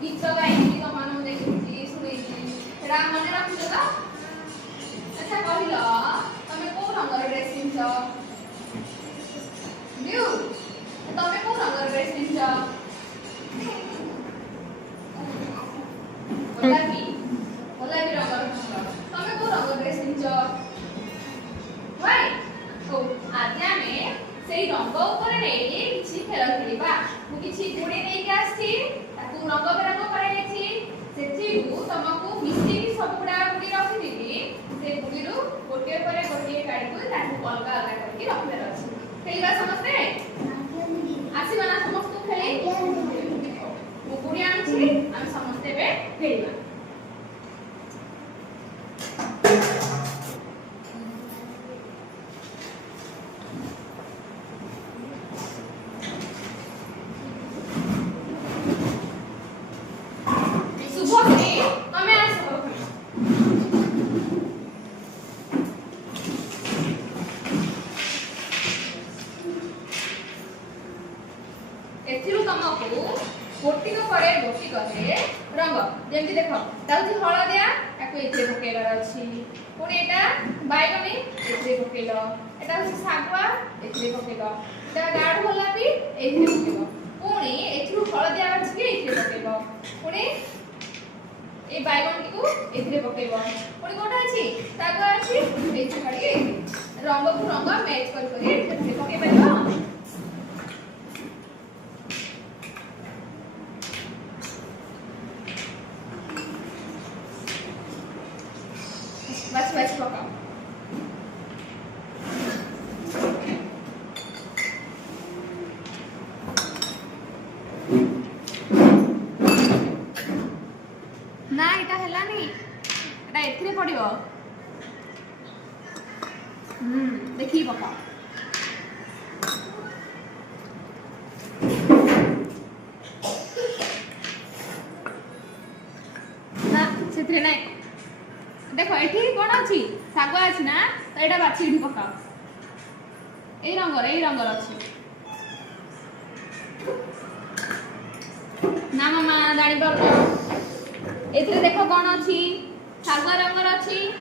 गीत गाई देखी शुणी मन रखिछ तो अच्छा कहल तुम कौ रंगर ड्रेस पिंध ब्लू तुम कौ रंगर ड्रेस पिंध गोलापी गोलापी रंगर तुम कौ रंगर ड्रेस पिंध व्हाइट तो आज आम से रंग किसी खेल खेलवा मुझे गुड़ी नहीं आसी रंग बेरंग कर तुमको मिसिक सब गुड़ा गुड़ी रखी से गुड़ी गोटे पर गोटे काढ़ी अलग अलग करके रखार अच्छे खेलवा समस्ते आसवा ना समस्त खेल गुड़ी आनी आम समस्ते खेलवा तुमको गोटी पड़े गोटी गले रंग जमी देख हलदिया पकेबार अच्छी पुणी यहाँ बैगनी ए पकेल यहाँ हूँ शागुआ ए पकेल यहाँ गाढ़ गोलापी ए पकेल पुणी हलदिया बाछिकी ये पकेब पुणी ये बैगन टी को ए पकेब पुणी कौटा अच्छी शागुआ अच्छी ये रंग को रंग मैच कर पके पार बस बस पकाओ ना एटा हेलानी एटा एथिरे पड़िबो देखि पकाओ ना सेथिरे नै देखो एठी कोन अछि सागवा अछि ना तो एटा बाछि एठी पकाओ ए रंगर अछि ना मामा जानि पर एथिरे देखो कोन अछि सागवा रंगर अछि।